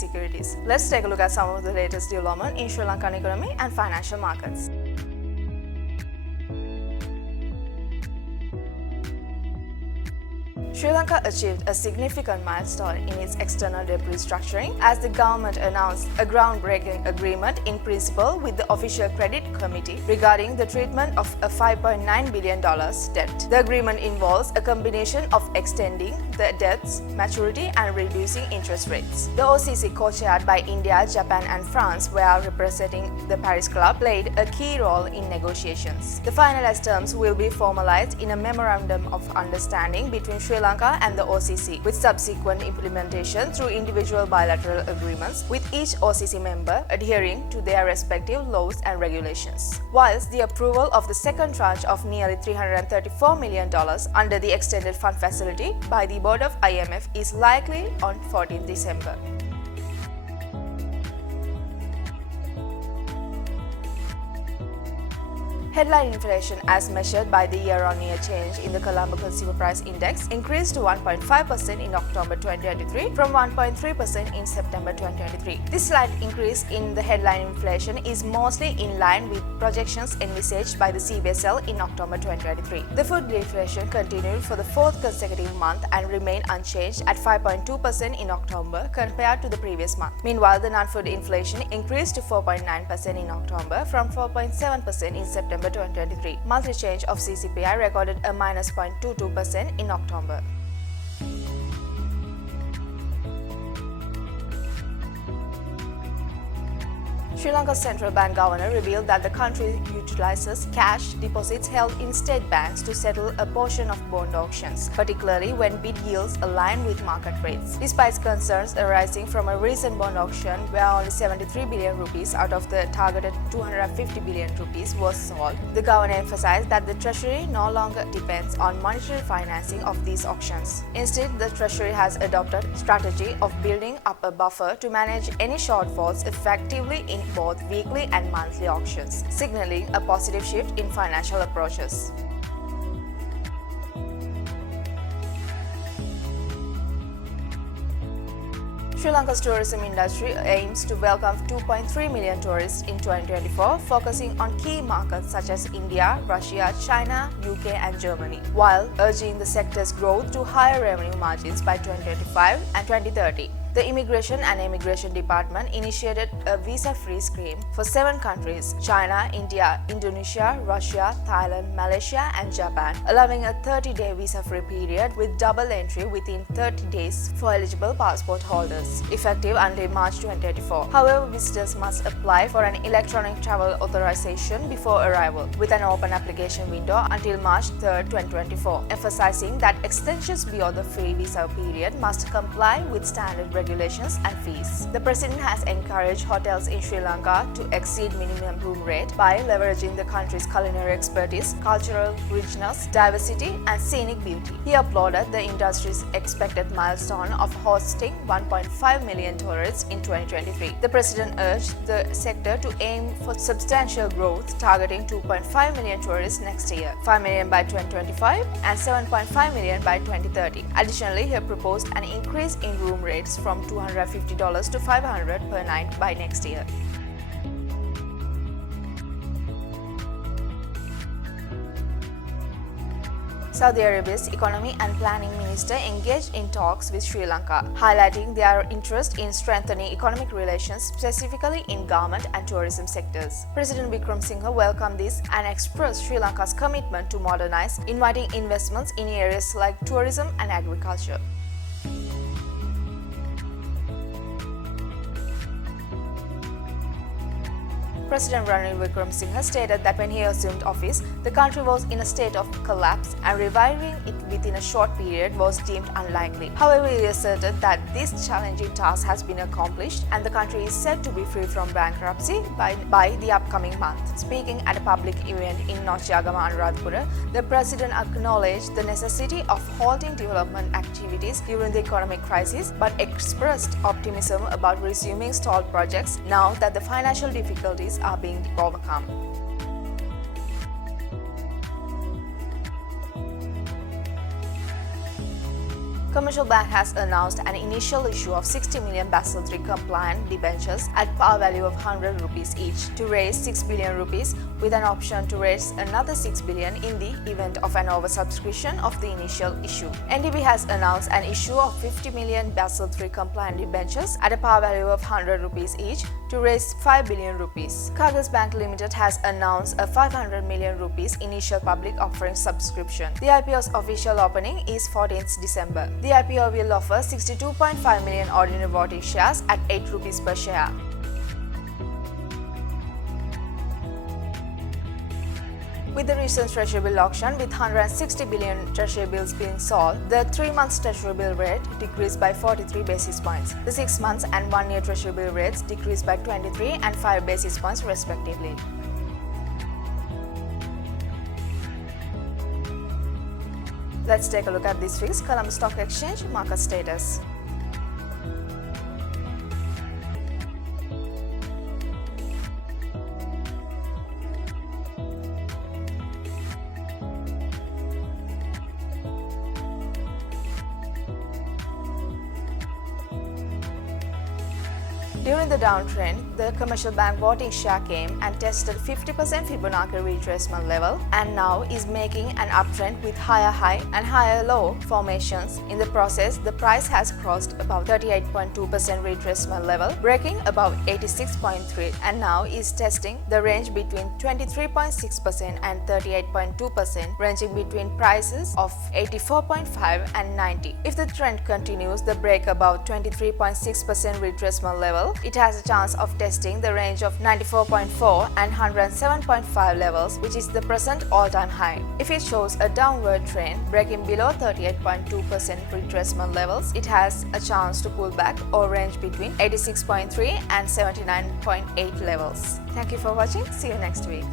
Securities. Let's take a look at some of the latest development in Sri Lankan economy and financial markets. Sri Lanka achieved a significant milestone in its external debt restructuring as the government announced a groundbreaking agreement in principle with the Official Credit Committee regarding the treatment of a $5.9 billion debt. The agreement involves a combination of extending the debt's maturity and reducing interest rates. The OCC, co-chaired by India, Japan and France, while representing the Paris Club, played a key role in negotiations. The finalized terms will be formalized in a Memorandum of Understanding between Sri Lanka and the OCC, with subsequent implementation through individual bilateral agreements, with each OCC member adhering to their respective laws and regulations. Whilst the approval of the second tranche of nearly $334 million under the Extended Fund Facility by the Board of IMF is likely on 14 December. Headline inflation, as measured by the year-on-year change in the Colombo Consumer Price Index, increased to 1.5% in October 2023 from 1.3% in September 2023. This slight increase in the headline inflation is mostly in line with projections envisaged by the CBSL in October 2023. The food deflation continued for the fourth consecutive month and remained unchanged at 5.2% in October compared to the previous month. Meanwhile, the non-food inflation increased to 4.9% in October from 4.7% in September 2023. Monthly change of CCPI recorded a minus 0.22% in October. Sri Lanka's central bank governor revealed that the country utilizes cash deposits held in state banks to settle a portion of bond auctions, particularly when bid yields align with market rates. Despite concerns arising from a recent bond auction where only 73 billion rupees out of the targeted 250 billion rupees was sold, the governor emphasized that the Treasury no longer depends on monetary financing of these auctions. Instead, the Treasury has adopted a strategy of building up a buffer to manage any shortfalls effectively in both weekly and monthly auctions, signaling a positive shift in financial approaches. Sri Lanka's tourism industry aims to welcome 2.3 million tourists in 2024, focusing on key markets such as India, Russia, China, UK and Germany, while urging the sector's growth to higher revenue margins by 2025 and 2030. The Immigration and Immigration Department initiated a visa-free scheme for 7 countries: China, India, Indonesia, Russia, Thailand, Malaysia and Japan, allowing a 30-day visa-free period with double entry within 30 days for eligible passport holders, effective until March 2024. However, visitors must apply for an electronic travel authorization before arrival, with an open application window until March 3, 2024, emphasizing that extensions beyond the free visa period must comply with standard regulations and fees. The president has encouraged hotels in Sri Lanka to exceed minimum room rate by leveraging the country's culinary expertise, cultural richness, diversity, and scenic beauty. He applauded the industry's expected milestone of hosting 1.5 million tourists in 2023. The president urged the sector to aim for substantial growth, targeting 2.5 million tourists next year, 5 million by 2025, and 7.5 million by 2030. Additionally, he proposed an increase in room rates from $250 to $500 per night by next year. Saudi Arabia's Economy and Planning Minister engaged in talks with Sri Lanka, highlighting their interest in strengthening economic relations, specifically in garment and tourism sectors. President Wickremesinghe welcomed this and expressed Sri Lanka's commitment to modernize, inviting investments in areas like tourism and agriculture. President Ranil Wickremesinghe stated that when he assumed office, the country was in a state of collapse and reviving it within a short period was deemed unlikely. However, he asserted that this challenging task has been accomplished and the country is said to be free from bankruptcy by the upcoming month. Speaking at a public event in Nochiagama, Anuradhapura, the president acknowledged the necessity of halting development activities during the economic crisis, but expressed optimism about resuming stalled projects now that the financial difficulties are being overcome. Commercial Bank has announced an initial issue of 60 million Basel III compliant debentures at par value of 100 rupees each to raise 6 billion rupees with an option to raise another 6 billion in the event of an oversubscription of the initial issue. NDB has announced an issue of 50 million Basel III compliant debentures at a par value of 100 rupees each to raise 5 billion rupees. Kagaz Bank Limited has announced a 500 million rupees initial public offering subscription. The IPO's official opening is 14th December. The IPO will offer 62.5 million ordinary voting shares at 8 rupees per share. With the recent Treasury-bill auction with 160 billion Treasury bills being sold, the 3-month Treasury bill rate decreased by 43 basis points. The 6 months and 1-year Treasury bill rates decreased by 23 and 5 basis points respectively. Let's take a look at this week's Colombo Stock Exchange market status. During the downtrend, the commercial bank voting share came and tested 50% Fibonacci retracement level and now is making an uptrend with higher high and higher low formations. In the process, the price has crossed above 38.2% retracement level, breaking above 86.3 and now is testing the range between 23.6% and 38.2%, ranging between prices of 84.5 and 90. If the trend continues, the break above 23.6% retracement level, it has a chance of testing the range of 94.4 and 107.5 levels, which is the present all-time high. If it shows a downward trend, breaking below 38.2% retracement levels, it has a chance to pull back or range between 86.3 and 79.8 levels. Thank you for watching. See you next week.